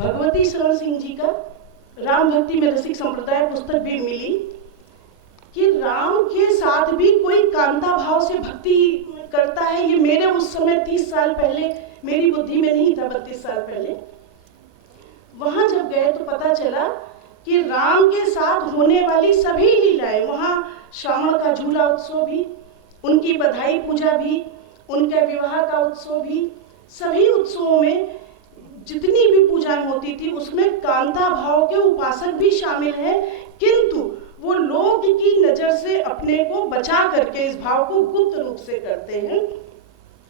भगवती शरण सिंह जी का राम भक्ति में रसिक संप्रदाय पुस्तक भी मिली कि राम के साथ भी कोई कांता भाव से भक्ति करता है। ये मेरे उस समय 30 साल पहले मेरी बुद्धि में नहीं था, 32 साल पहले। वहां जब गए तो पता चला कि राम के साथ होने वाली सभी लीलाएं, वहां श्रावण का झूला उत्सव भी, उनकी बधाई पूजा भी, उनके विवाह का उत्सव भी, सभी उत्सवों में जितनी भी पूजाएं होती थी उसमें कांता भाव के उपासक भी शामिल हैं, किंतु वो लोग की नजर से अपने को बचा करके इस भाव को गुप्त रूप से करते हैं।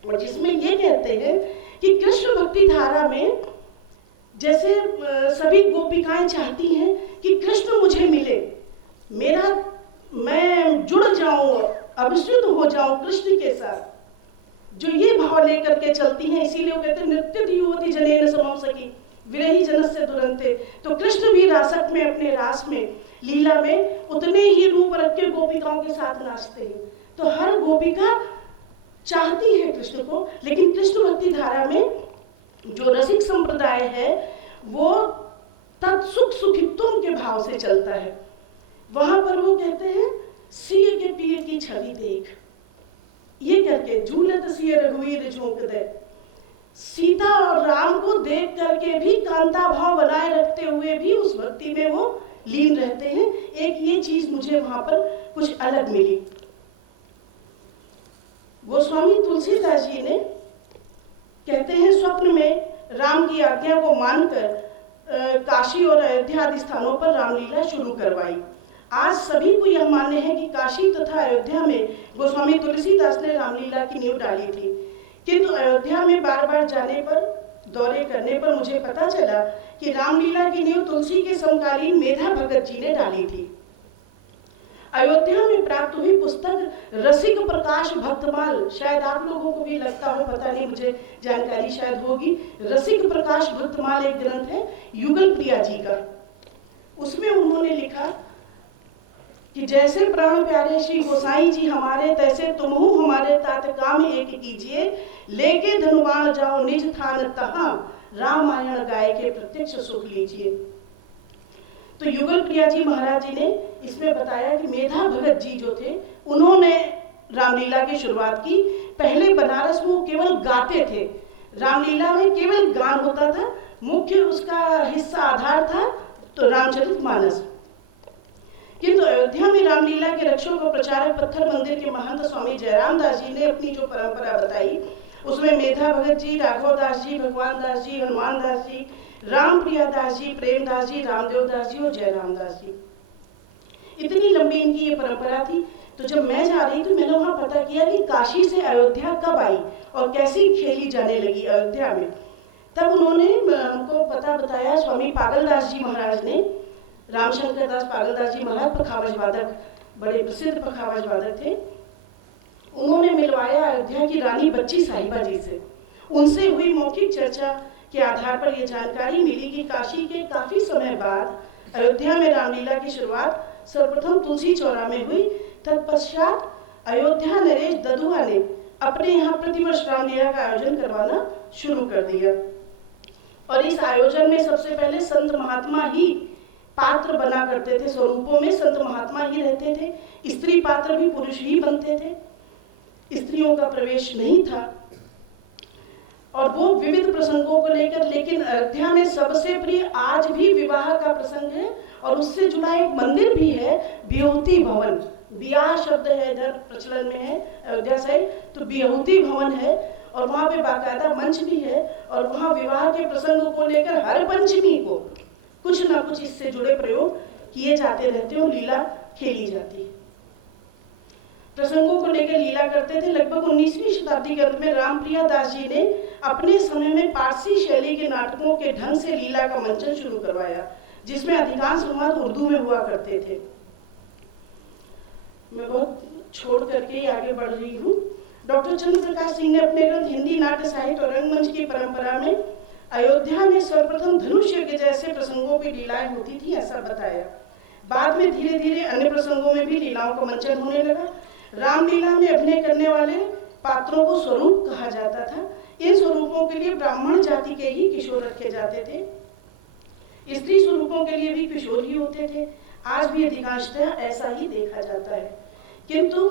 और जिसमें ये कहते हैं कि कृष्ण भक्ति धारा में जैसे सभी गोपिकाएं चाहती हैं कि कृष्ण मुझे मिले, मैं जुड़ जाऊं, अभिष्ट हो जाऊं कृष्ण के साथ, जो ये भाव लेकर के चलती हैं। इसीलिए वो कहते हैं नृत्य युवती जनेन समम सखी विरही जनस्य दुरंते। तो कृष्ण भी रासक में, अपने रास में, लीला में उतने ही रूप रख के गोपिकाओं के साथ नाचते हैं। तो हर गोपिका चाहती है कृष्ण को, लेकिन कृष्ण भक्ति धारा में जो रसिक संप्रदाय है वो तत्सुख सुखित्वम के भाव से चलता है। वहां पर वो कहते हैं सिय के पीर की छवि देख, ये करके झूलत सिय रघुवीर झोंक दे। सीता और राम को देख करके भी कांता भाव बनाए रखते हुए भी उस भक्ति में वो लीन रहते हैं। एक ये चीज मुझे वहां पर कुछ अलग मिली। गोस्वामी तुलसीदास जी ने कहते हैं स्वप्न में राम की आज्ञा को मानकर काशी और अयोध्या आदि स्थानों पर रामलीला शुरू करवाई। आज सभी को यह मान्य है कि काशी तथा अयोध्या में गोस्वामी तुलसीदास ने रामलीला की नींव डाली थी, किंतु अयोध्या में बार बार जाने पर, दौरे करने पर मुझे पता चला कि रामलीला की नींव तुलसी के समकालीन मेधा भगत जी ने डाली थी। अयोध्या में प्राप्त हुई पुस्तक रसिक प्रकाश भक्तमाल, शायद आप लोगों को भी लगता हो, पता नहीं, मुझे जानकारी शायद होगी। रसिक प्रकाश भक्तमाल एक ग्रंथ है युगल प्रिया जी का। उसमें उन्होंने लिखा कि जैसे प्राण प्यारे श्री गोसाई जी हमारे, तैसे तुमहु हमारे तात काम एक कीजिए, लेके धनुवाण जाओ निज थान तहां, रामायण गाय के प्रत्यक्ष सुख लीजिए। तो युगल प्रिया जी महाराज जी ने इसमें बताया कि मेधा भगत जी जो थे उन्होंने रामलीला की शुरुआत की। पहले बनारस में वो केवल गाते थे, रामलीला में केवल गान होता था, मुख्य उसका हिस्सा आधार था तो रामचरितमानस। किंतु अयोध्या में रामलीला के रक्षक और प्रचारक पत्थर मंदिर के महंत स्वामी जयराम दास जी ने अपनी जो परंपरा बताई उसमें मेधा भगत जी, राघव दास जी, भगवान दास जी, हनुमान दास जी, राम प्रिया दास जी, प्रेम दास जी, रामदेव दास जी और जयराम दास जी, इतनी लंबी इनकी ये परंपरा थी। तो जब मैं जा रही तो मैंने वहां पता किया कि काशी से अयोध्या कब आई और कैसी खेली जाने लगी अयोध्या में। तब उन्होंने हमको पता बताया, स्वामी पागलदास जी महाराज ने, रामशंकर दास पागलदास जी महाराज पखावज वादक, बड़े प्रसिद्ध पखावज वादक थे, उन्होंने मिलवाया अयोध्या की रानी बच्ची साहिबा जी से। उनसे हुई मौखिक चर्चा के आधार पर यह जानकारी मिली कि काशी के काफी समय बाद अयोध्या में रामलीला की शुरुआत सर्वप्रथम तुलसी चौरा में हुई। तत्पश्चात अयोध्या नरेश ददुआ ने अपने यहाँ प्रतिवर्ष रामलीला का आयोजन करवाना शुरू कर दिया। और इस आयोजन में सबसे पहले संत महात्मा ही पात्र बना करते थे, स्वरूपों में संत महात्मा ही रहते थे, स्त्री पात्र भी पुरुष ही बनते थे, स्त्रियों का प्रवेश नहीं था। और वो विविध प्रसंगों को लेकर, लेकिन अयोध्या में सबसे प्रिय आज भी विवाह का प्रसंग है और उससे जुड़ा एक मंदिर भी है, बिहुती भवन। बियाह शब्द है इधर प्रचलन में है अयोध्या से, तो बिहुती भवन है और वहाँ पे बाकायदा मंच भी है और वहाँ विवाह के प्रसंग को लेकर हर पंचमी को कुछ ना कुछ इससे जुड़े प्रयोग किए जाते रहते हैं और लीला खेली जाती है। प्रसंगों को लेकर लीला करते थे। लगभग 19वीं शताब्दी के अंत में रामप्रिया दास जी ने अपने समय में पारसी शैली के नाटकों के ढंग से लीला का मंचन शुरू करवाया, जिसमें अधिकांश अनुवाद उर्दू में हुआ करते थे। मैं बहुत छोड़ करके आगे बढ़ रही हूँ। डॉक्टर चंद्र प्रकाश सिंह ने अपने ग्रंथ हिंदी नाट्य साहित्य और रंगमंच की परंपरा में अयोध्या में सर्वप्रथम धनुष यज्ञ जैसे प्रसंगों की लीलाएं होती थी ऐसा बताया। बाद में धीरे धीरे अन्य प्रसंगों में भी लीलाओं का मंचन होने लगा। रामलीला में अभिनय करने वाले पात्रों को स्वरूप कहा जाता था। इन स्वरूपों के लिए ब्राह्मण जाति के ही किशोर रखे जाते थे। स्त्री स्वरूपों के लिए भी किशोर ही होते थे। आज भी अधिकांशतः ऐसा ही देखा जाता है। किंतु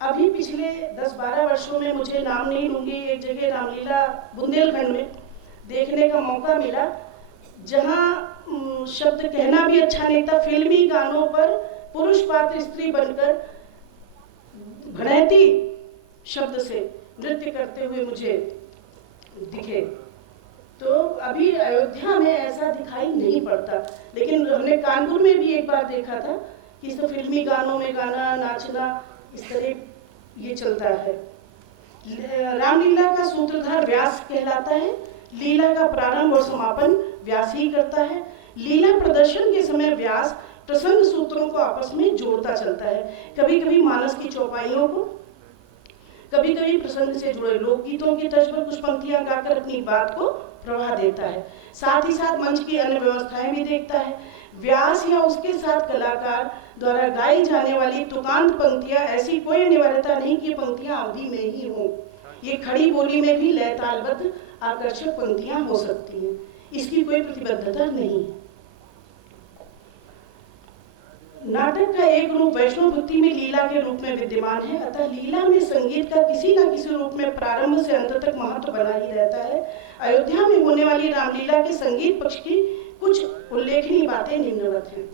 अभी पिछले 10-12 वर्षों में, मुझे नाम नहीं लूंगी, एक जगह रामलीला बुंदेलखंड में देखने का मौका मिला, जहां शब्द कहना भी अच्छा नहीं था, फिल्मी गानों पर पुरुष पात्र स्त्री बनकर भड़ैती शब्द से नृत्य करते हुए मुझे दिखे। तो अभी अयोध्या में ऐसा दिखाई नहीं पड़ता, लेकिन हमने कानपुर में भी एक बार देखा था कि सब फिल्मी गानों में गाना, नाचना, इस तरह ये चलता है। रामलीला का सूत्रधार व्यास कहलाता है। लीला का प्रारंभ और समापन व्यास ही करता है। लीला प्रदर्शन के समय व्यास प्रसंग सूत्रों को आपस में जोड़ता चलता है। कभी कभी मानस की चौपाइयों को, कभी कभी प्रसंग से जुड़े लोकगीतों की तर्ज पर कुछ पंक्तियां गाकर अपनी बात को प्रवाह देता है। साथ ही साथ मंच की अन्य व्यवस्थाएं भी देखता है। व्यास या उसके साथ कलाकार द्वारा गाई जाने वाली तुकांत पंक्तियां, ऐसी कोई अनिवार्यता नहीं कि पंक्तियां अवधि में ही हो। ये खड़ी बोली में भी लय तालबद्ध आकर्षक पंक्तियां हो सकती हैं, इसकी कोई प्रतिबद्धता नहीं है। नाटक का एक रूप वैष्णव भक्ति में लीला के रूप में विद्यमान है, अतः लीला में संगीत का किसी न किसी रूप में प्रारंभ से अंत तक महत्व बना ही रहता है। अयोध्या में होने वाली रामलीला के संगीत पक्ष की कुछ उल्लेखनीय बातें निम्नवत हैं।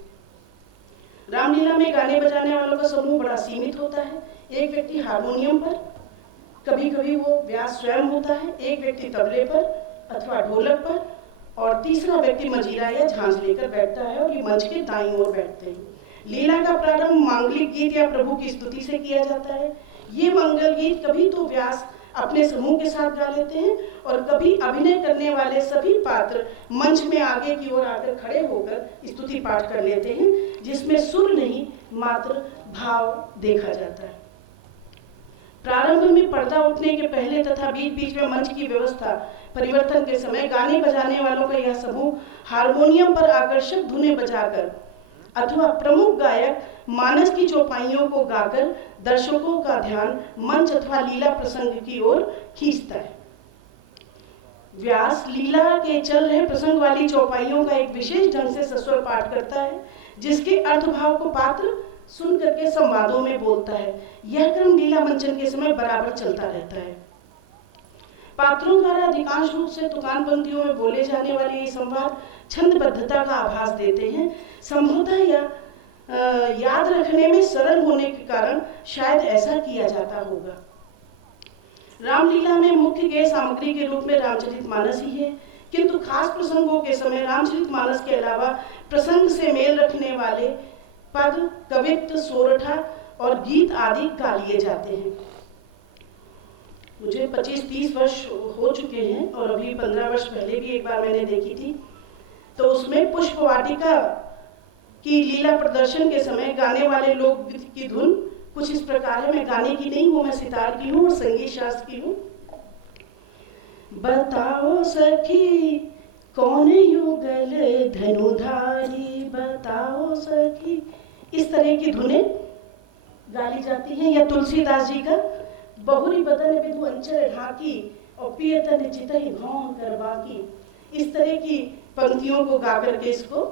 रामलीला में गाने बजाने वालों का समूह बड़ा सीमित होता है। एक व्यक्ति हारमोनियम पर, कभी कभी वो व्यास स्वयं होता है, एक व्यक्ति तबले पर अथवा ढोलक पर, और तीसरा व्यक्ति मजीरा या झांझ लेकर बैठता है, और ये मंच के दाईं ओर बैठते हैं। लीला का प्रारंभ मांगलिक गीत या प्रभु की स्तुति से किया जाता है। ये मंगल गीत कभी तो व्यास अपने समूह के साथ गा लेते हैं, और कभी अभिनय करने वाले सभी पात्र मंच में आगे की ओर आकर खड़े होकर स्तुति पाठ कर लेते हैं, जिसमें सुर नहीं मात्र भाव देखा जाता है। प्रारंभ में पर्दा उठने के पहले तथा बीच बीच में मंच की व्यवस्था परिवर्तन के समय गाने बजाने वालों का यह समूह हारमोनियम पर आकर्षक धुनें बजाकर अथवा प्रमुख गायक मानस की चौपाइयों को गाकर दर्शकों का ध्यान मंच अथवा लीला प्रसंग की ओर खींचता है। व्यास लीला के चल रहे प्रसंग वाली चौपाइयों का एक विशेष ढंग से सस्वर पाठ करता है, जिसके अर्थभाव को पात्र सुन करके संवादों में बोलता है। यह क्रम लीला मंचन के समय बराबर चलता रहता है। पात्रों द्वारा अधिकांश रूप से तुकान पंक्तियों में बोले जाने वाले ये संवाद छंदबद्धता का आभास देते हैं। संभवतः यह याद रखने में सरल होने के कारण शायद ऐसा किया जाता होगा। रामलीला में मुख्य गेय सामग्री के रूप में रामचरितमानस ही है, किंतु खास प्रसंगों के समय रामचरितमानस के अलावा प्रसंग से मेल रखने वाले पद, कवित्व, सोरठा और गीत आदि गा लिए जाते हैं। मुझे 25-30 वर्ष हो चुके हैं, और अभी 15 वर्ष पहले भी एक बार मैंने देखी थी। तो उसमें पुष्प वाटिका की लीला प्रदर्शन के समय गाने वाले लोकगीत की धुन कुछ इस प्रकार है। मैं गाने की नहीं हूँ, मैं सितार की हूँ और संगीत शास्त्र की हूँ। बताओ सखी कौन युगल धनुधारी, बताओ सखी, इस तरह की धुनें गाली जाती हैं। या तुलसीदास जी का बहुरी बदन विधु अंचल ढाकी और पियतन चितहि भौं करवाकी, इस तरह की पंक्तियों को गा करके इसको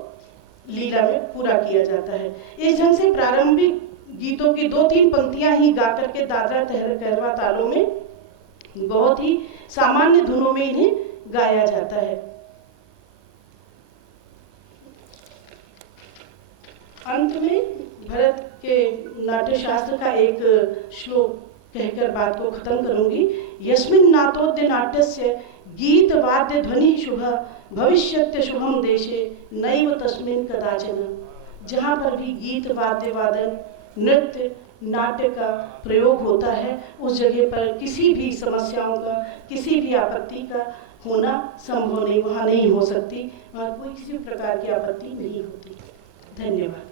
लीला में पूरा किया जाता है। इस ढंग से प्रारंभिक गीतों की 2-3 पंक्तियां ही गा करके दादरा कहरवा तालों में बहुत ही सामान्य धुनों में इन्हें गाया जाता है। अंत में भरत के नाट्य शास्त्र का एक श्लोक कहकर बात को खत्म करूंगी। यस्मिन् नाटोद्य नाट्यस्य गीत वाद्य ध्वनि शुभ भविष्यत्य शुभम देशे नैव तस्मिन् कदाचन। जहाँ पर भी गीत वाद्य वादन नृत्य नाट्य का प्रयोग होता है, उस जगह पर किसी भी समस्याओं का, किसी भी आपत्ति का होना संभव नहीं, वहाँ नहीं हो सकती, वहाँ कोई किसी प्रकार की आपत्ति नहीं होती। धन्यवाद।